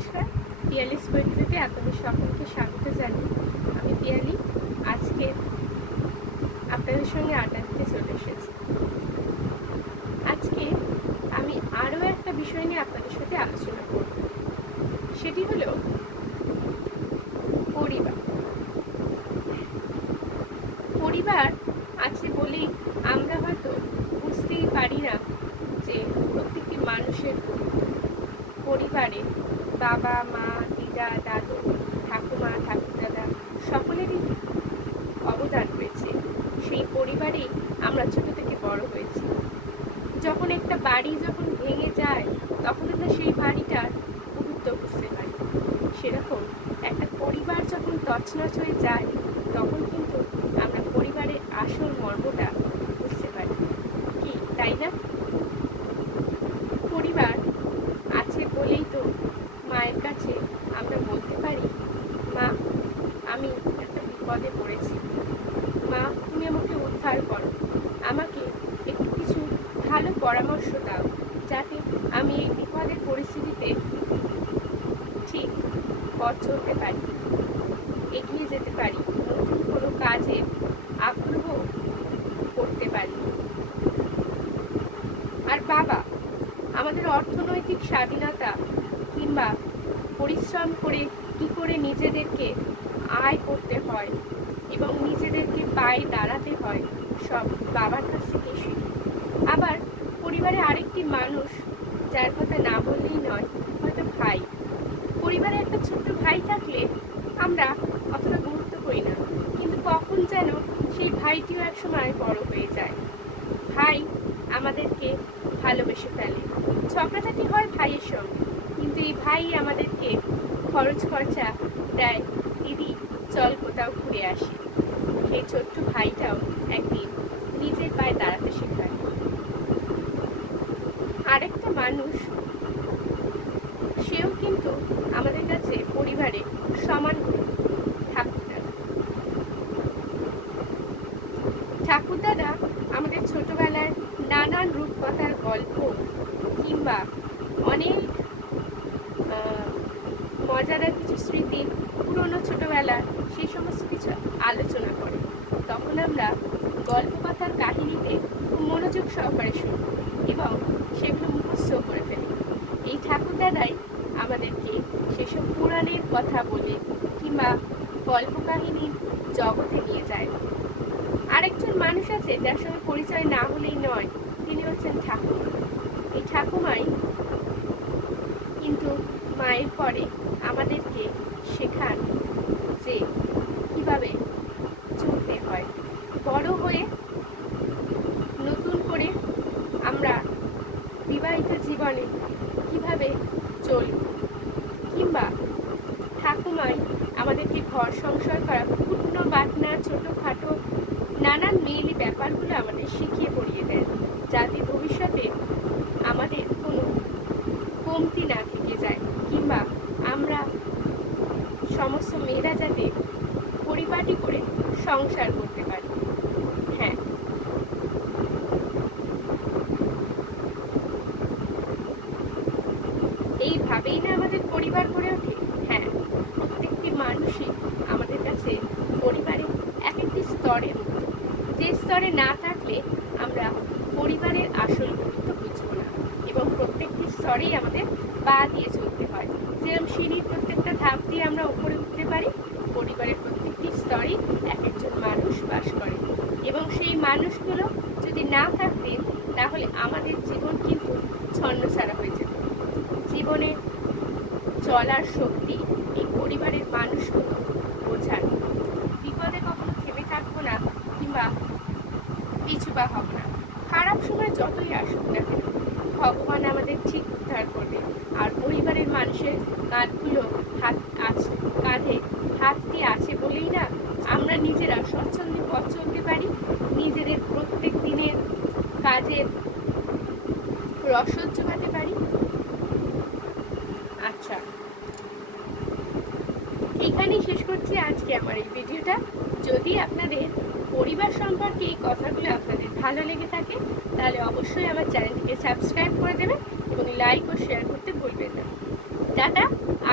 নমস্কার, পিয়ালি স্কুইটিতে আপনাদের সকলকে স্বাগত জানাই। আমি পিয়ালি। আজকে আপনাদের সঙ্গে আড্ডা দিতে চলে এসেছি। আজকে আমি আরও একটা বিষয় নিয়ে আপনাদের সাথে আলোচনা করব। সেটি হলো পরিবার। পরিবার আছে বলেই আমরা হয়তো বুঝতেই পারি না যে প্রত্যেকটি মানুষের পরিবারে বাবা, মা, দিদা, দাদু, ঠাকুমা, ঠাকুরদাদা সকলেরই অবদান রয়েছে। সেই পরিবারেই আমরা ছোট থেকে বড় হয়েছি। যখন একটা বাড়ি যখন ভেঙে যায় তখন আমরা সেই বাড়িটার গুরুত্ব বুঝতে পারি। সেরকম একটা পরিবার যখন তছনছ হয়ে যায় তখন কিন্তু আমরা পরিবারের আসল মর্মটা বুঝতে পারি, কি তাই না? পরিবার আছে বলেই তো মায়ের কাছে আমরা বলতে পারি, মা আমি একটা বিপদে পড়েছি, মা তুমি আমাকে উদ্ধার করো, আমাকে একটু কিছু ভালো পরামর্শ দাও যাতে আমি এই বিপদের পরিস্থিতিতে ঠিক পথ চলতে পারি, এগিয়ে যেতে পারি, নতুন কোনো কাজে আগ্রহ করতে পারি। আর বাবা আমাদের অর্থনৈতিক স্বাধীনতা কিংবা পরিশ্রম করে কি করে নিজেদেরকে আয় করতে হয় এবং নিজেদেরকে পায়ে দাঁড়াতে হয় সব বাবার কাছ থেকে শিখি। আবার পরিবারে আরেকটি মানুষ যার কথা না বললেই নয়, হয়তো ভাই। পরিবারে একটা ছোট্ট ভাই থাকলে আমরা অতটা গুরুত্ব করি না, কিন্তু কখন যেন সেই ভাইটিও একসময় বড় হয়ে যায়। ভাই আমাদেরকে ভালোবেসে ফেলে, ঝগড়াঝাটি হয় ভাইয়ের সঙ্গে, কিন্তু এই ভাই আমাদেরকে খরচ খরচা দেয়, দিদি চল কোথাও ঘুরে আসি। সেই ছোট্ট ভাইটাও একদিন নিজের পায়ে দাঁড়াতে শেখায়। আরেকটা মানুষ, সেও কিন্তু আমাদের কাছে পরিবারে সমান ঠাকুরদাদা। ঠাকুরদাদা আমাদের ছোটবেলায় নানান রূপকথার গল্প কিংবা অনেক মজাদার কিছু স্মৃতি, পুরনো ছোটবেলার সেই সমস্ত কিছু আলোচনা করে। তখন আমরা গল্প কথার কাহিনীতে মনোযোগ সহকারে শুনি এবং সেগুলো মুখস্থ করে ফেলি। এই ঠাকুরদাদাই আমাদেরকে সেসব পুরাণের কথা বলে কিংবা গল্প কাহিনীর জগতে নিয়ে যায়। আরেকজন মানুষ আছে যার সঙ্গে পরিচয় না হলেই নয়, তিনি হচ্ছেন ঠাকুমা। এই ঠাকুমাই কিন্তু মায়ের পরে আমাদেরকে শেখান যে কিভাবে চলতে হয়। বড় হয়ে নতুন করে আমরা বিবাহিত জীবনে কিভাবে চলব, কিংবা ঠাকুমাই আমাদেরকে ঘর সংসার করা পূর্ণ বাটনা ছোটোখাটো নানান মেয়েলি ব্যাপারগুলো আমাদের শিখিয়ে পড়িয়ে দেন, যাতে ভবিষ্যতে আমাদের কোনো কমতি না থেকে যায়, কিংবা আমরা সমস্ত মেয়েরা যাতে পরিপাটি করে সংসার করতে পারি। হ্যাঁ, এইভাবেই না আমাদের পরিবার গড়ে ওঠে। হ্যাঁ, প্রত্যেকটি মানুষই আমাদের কাছে পরিবারে এক একটি স্তরের মতো, যে স্তরে না থাকলে আমরা পরিবারের আসল গুরুত্ব বুঝবো না, এবং প্রত্যেকটি স্তরেই আমাদের পা দিয়ে চলতে হয়। যেরকম সিঁড়ির প্রত্যেকটা ধাপ দিয়ে আমরা উপরে উঠতে পারি, পরিবারের প্রত্যেকটি স্তরেই এক একজন মানুষ বাস করে, এবং সেই মানুষগুলো যদি না থাকতেন তাহলে আমাদের জীবন কিন্তু ছন্নছাড়া হয়ে যেত। জীবনে চলার শক্তি এই পরিবারের মানুষগুলো বোঝান। বিপদে কখনো থেমে থাকবো না কিংবা পিছু পা হব না। খারাপ সময় যতই আসুক না কেন, ভগবান আমাদের ঠিক উদ্ধার করবে। আর পরিবারের মানুষের কাঁধে হাত দিয়ে আছে বলেই না আমরা নিজেরা স্বচ্ছন্দে পথ চলতে পারি, নিজেদের প্রত্যেক দিনের কাজের রসদ জোগাতে পারি। আচ্ছা, এখানেই শেষ করছি আজকে আমার এই ভিডিওটা। যদি আপনাদের পরিবার সম্পর্কে এই কথাগুলো আপনাদের ভালো লেগে থাকে তাহলে অবশ্যই আমার চ্যানেলটিকে সাবস্ক্রাইব করে দেবেন এবং লাইক ও শেয়ার করতে ভুলবেন না। টাটা।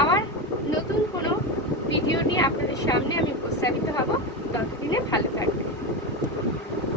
আবার নতুন কোনো ভিডিও নিয়ে আপনাদের সামনে আমি উপস্থাপিত হব। ততদিন